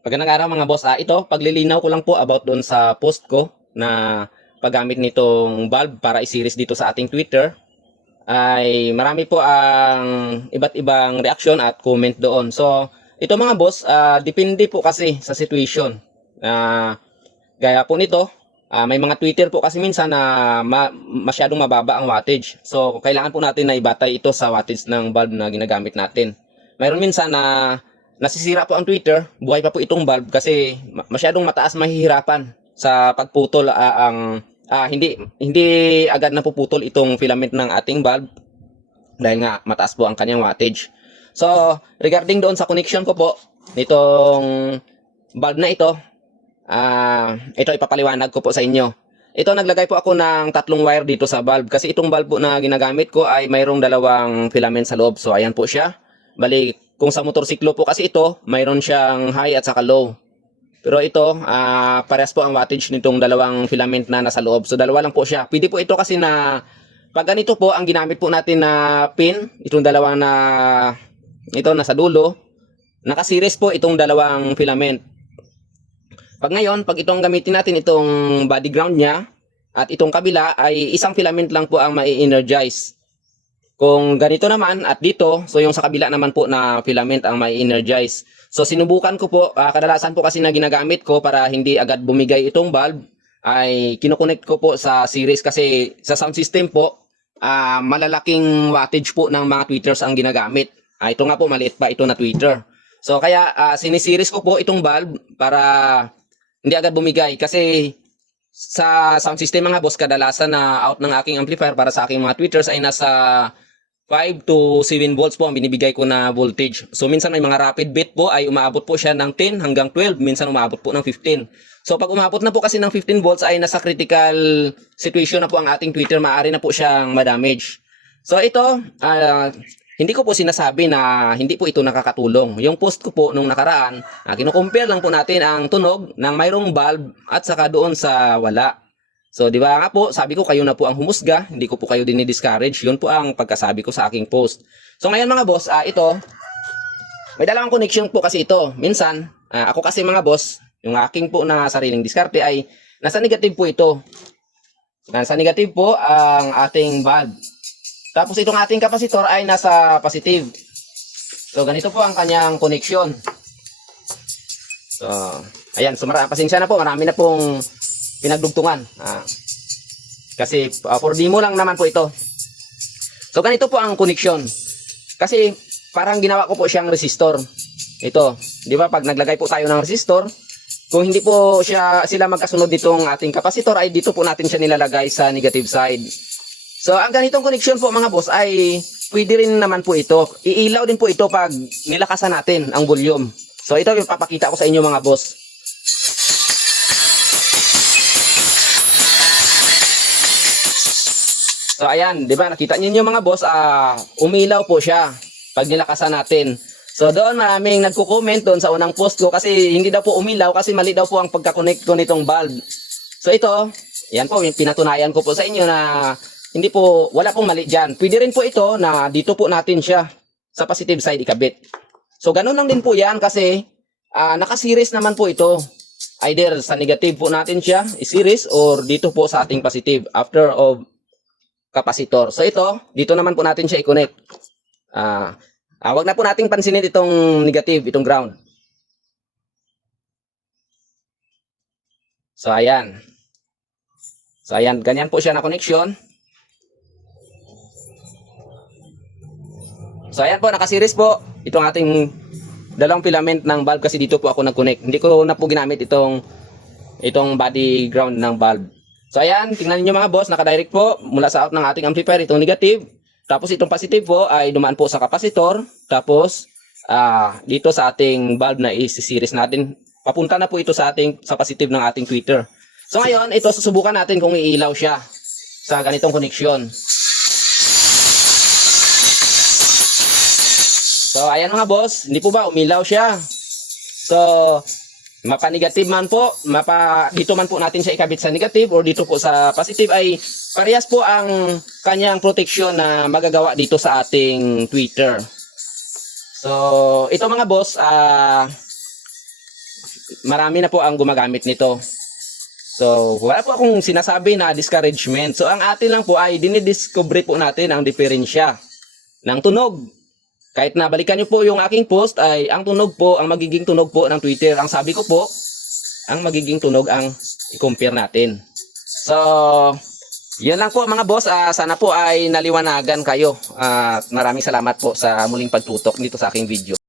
Magandang araw mga boss. Ito, paglilinaw ko lang po about doon sa post ko na paggamit nitong bulb para i-series dito sa ating Twitter. Ay marami po ang iba't ibang reaksyon at comment doon. So, ito mga boss, depende po kasi sa situation. Gaya po nito, may mga Twitter po kasi minsan na masyadong mababa ang wattage. So, kailangan po natin na ibatay ito sa wattage ng bulb na ginagamit natin. Mayroon minsan na nasisira po ang Twitter, buhay pa po itong bulb kasi masyadong mataas, mahihirapan sa pagputol hindi agad napuputol itong filament ng ating bulb dahil nga mataas po ang kanyang wattage. So, regarding doon sa connection ko po nitong bulb na ito ipapaliwanag ko po sa inyo. Ito, naglagay po ako ng 3 wire dito sa bulb kasi itong bulb po na ginagamit ko ay mayroong 2 filament sa loob. So, ayan po siya. Bali, kung sa motorsiklo po kasi ito, mayroon siyang high at saka low. Pero ito, parehas po ang wattage nitong 2 filament na nasa loob. So, 2 lang po siya. Pwede po ito kasi na, pag ganito po, ang ginamit po natin na pin, itong 2 na, ito nasa dulo, nakasiris po itong 2 filament. Pag ngayon, pag itong gamitin natin, itong body ground niya, at itong kabila ay isang filament lang po ang mai-energize. Kung ganito naman at dito, so yung sa kabila naman po na filament ang may energize. So sinubukan ko po, kadalasan po kasi na ginagamit ko para hindi agad bumigay itong bulb, ay kinukonect ko po sa series kasi sa sound system po, malalaking wattage po ng mga tweeters ang ginagamit. Ito nga po, maliit pa ito na tweeter. So kaya sinisiris ko po itong bulb para hindi agad bumigay kasi sa sound system mga boss, kadalasan na out ng aking amplifier para sa aking mga tweeters ay nasa 5 to 7 volts po ang binibigay ko na voltage. So minsan may mga rapid beat po ay umaabot po siya ng 10 hanggang 12, minsan umaabot po ng 15. So pag umabot na po kasi ng 15 volts ay nasa critical situation na po ang ating tweeter, maaari na po siyang ma-damage. So ito, hindi ko po sinasabi na hindi po ito nakakatulong. Yung post ko po nung nakaraan, kino-compare lang po natin ang tunog ng mayroong bulb at saka doon sa wala. So, di ba nga po, sabi ko kayo na po ang humusga, hindi ko po kayo dinidiscourage. Yun po ang pagkasabi ko sa aking post. So, ngayon mga boss, ito, may dalawang connection po kasi ito. Minsan, ako kasi mga boss, yung aking po na sariling diskarte ay nasa negative po ito. Nasa negative po ang ating bulb. Tapos itong ating kapasitor ay nasa positive. So, ganito po ang kanyang connection. So, ayan, so pasensya na po, marami na pong pinagdugtungan. Kasi for demo lang naman po ito. So ganito po ang connection. Kasi parang ginawa ko po siyang resistor. Ito, di ba pag naglagay po tayo ng resistor, kung hindi po sila magkasunod ditong ating kapasitor ay dito po natin siya nilalagay sa negative side. So ang ganitong connection po mga boss ay pwede rin naman po ito. Iilaw din po ito pag nilakasan natin ang volume. So ito yung papakita ko sa inyo mga boss. So ayan, 'di ba? Nakita niyo mga boss, umilaw po siya pag nilakasan natin. So doon maraming nagko-comment doon sa unang post ko kasi hindi daw po umilaw kasi mali daw po ang pagka-connect ko nitong bulb. So ito, yan po, yung pinatunayan ko po sa inyo na hindi po, wala pong mali diyan. Pwede rin po ito na dito po natin siya sa positive side ikabit. So ganun lang din po 'yan kasi naka-series naman po ito. Either sa negative po natin siya i-series or dito po sa ating positive after of kapasitor. So ito, dito naman po natin siya i-connect. Wag na po nating pansinin itong negative, itong ground. So ayan. So ayan, ganyan po siya na connection. So ayan po, naka-series po itong ating 2 filament ng bulb kasi dito po ako nag-connect. Hindi ko na po ginamit itong body ground ng bulb. So ayan, tingnan niyo mga boss, naka-direct po mula sa out ng ating amplifier itong negative. Tapos itong positive po ay dumaan po sa kapasitor. Tapos dito sa ating bulb na i-series natin, papunta na po ito sa positive ng ating tweeter. So ngayon, ito susubukan natin kung iilaw siya sa ganitong connection. So ayan mga boss, hindi po ba umilaw siya? So mapa-negative man po, dito man po natin siya ikabit sa negative or dito po sa positive ay parehas po ang kanyang protection na magagawa dito sa ating tweeter. So ito mga boss, marami na po ang gumagamit nito. So, wala po akong sinasabi na discouragement. So, ang atin lang po ay dinidiscover po natin ang diferensya ng tunog. Kahit na balikan nyo po yung aking post ay ang tunog po, ang magiging tunog po ng Twitter. Ang sabi ko po, ang magiging tunog ang i-compare natin. So, yan lang po mga boss. Sana po ay naliwanagan kayo. Maraming salamat po sa muling pagtutok dito sa aking video.